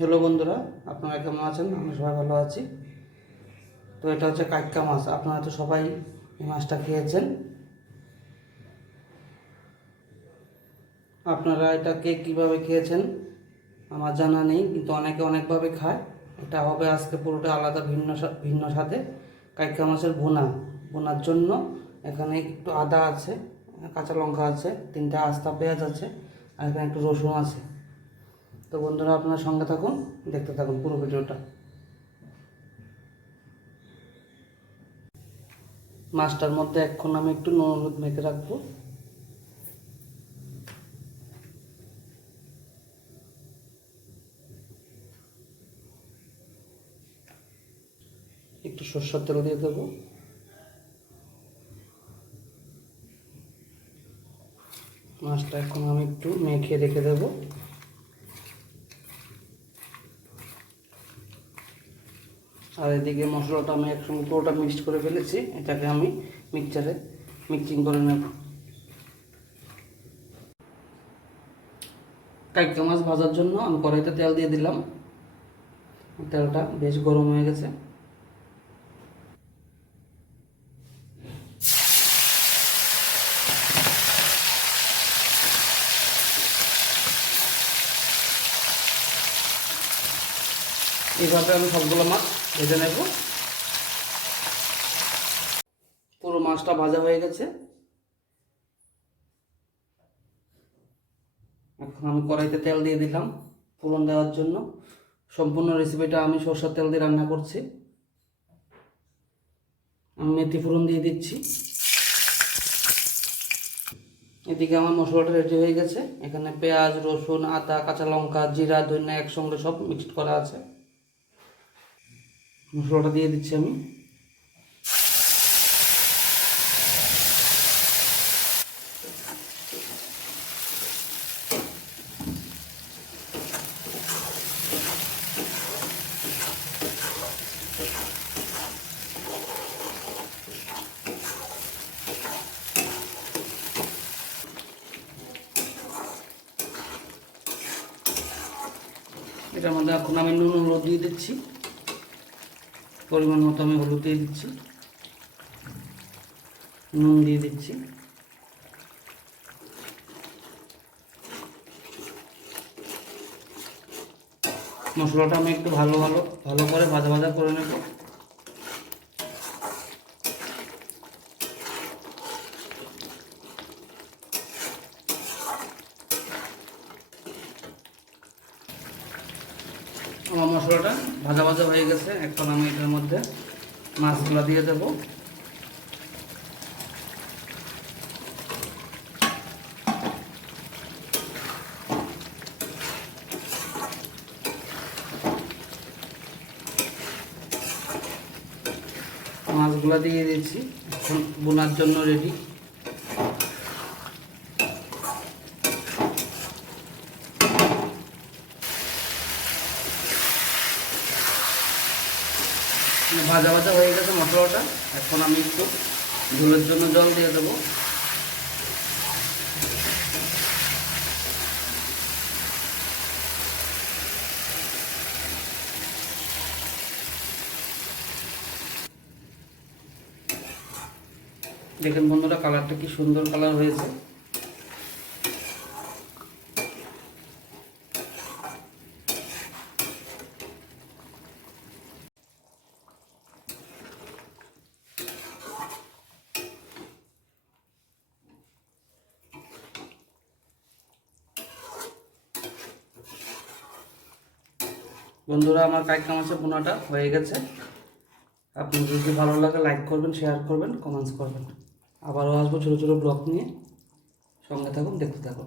Hello বন্ধুরা, আপনারা কেমন আছেন? আমি সবাই ভালো আছি। তো এটা হচ্ছে কাইক্কা মাছ। আপনারা তো সবাই এই মাছটা খেয়েছেন। আপনারা এটাকে কিভাবে খেয়েছেন আমার জানা নেই, কিন্তু অনেকে অনেকভাবে খায়। এটা হবে আজকে পুরোটা আলাদা, ভিন্ন সাথে কাইক্কা মাছের বোনার জন্য এখানে একটু আদা আছে, কাঁচা লঙ্কা আছে, 3টা আস্তা পেঁয়াজ আছে, আর এখানে একটু রসুন আছে। তো বন্ধুরা, আপনার সঙ্গে থাকুন, দেখতে থাকুন পুরো ভিডিওটা। মাছটার মধ্যে এখন আমি একটু নুন হলুদ মেখে রাখবো। একটু সরষের তেল দিয়ে দেবো। মাছটা এখন আমি একটু মেখে রেখে দেবো। আর এদিকে মশলাটা আমি একসঙ্গে পুরোটা মিক্সড করে ফেলেছি। এটাকে আমি মিক্সচারে মিক্সিং করে নেব। কাইক্কা মাছ ভাজার জন্য আমি কড়াইতে তেল দিয়ে দিলাম। তেলটা বেশ গরম হয়ে গেছে। এইভাবে আমি সবগুলো মাছ ভেজে নেব। পুরো মাছটা ভাজা হয়ে গেছে। এখন আমি কড়াইতে তেল দিয়ে দিলাম ফোড়ন দেওয়ার জন্য। সম্পূর্ণ রেসিপিটা আমি সরষের তেল দিয়ে রান্না করছি। আমি মেথি ফোড়ন দিয়ে দিচ্ছি। এদিকে আমার মশলাটা রেডি হয়ে গেছে। এখানে পেঁয়াজ, রসুন, আদা, কাঁচা লঙ্কা, জিরা, ধনিয়া একসঙ্গে সব মিক্সড করা আছে। মশলাটা দিয়ে দিচ্ছি আমি। এটার মধ্যে এখন আমি নুন হলুদ দিয়ে দিচ্ছি। পরিমাণ মতো আমি হলুদ দিয়ে দিচ্ছি, নুন দিয়ে দিচ্ছি। মশলাটা আমি একটু ভালো করে ভাজা করে নেব। আমার মশলাটা ভাজা হয়ে গেছে। এখন আমি এটার মধ্যে মাছগুলো দিয়ে দেব। মাছগুলো দিয়ে দিয়েছি, এখন বোনার জন্য রেডি। ভাজা হয়ে গেছে মশলাটা। এখন আমি একটু ঝোলের জন্য জল দিয়ে দেবো। দেখেন বন্ধুরা, কালারটা কি সুন্দর কালার হয়েছে। বন্ধুরা, আমার কাইক্কা মাছের বোনাটা হয়ে গেছে। আপনি যদি ভালো লাগে লাইক করবেন, শেয়ার করবেন, কমেন্টস করবেন। আবারও আসবো ছোটো ছোটো ব্লগ নিয়ে। সঙ্গে থাকুন, দেখতে থাকুন।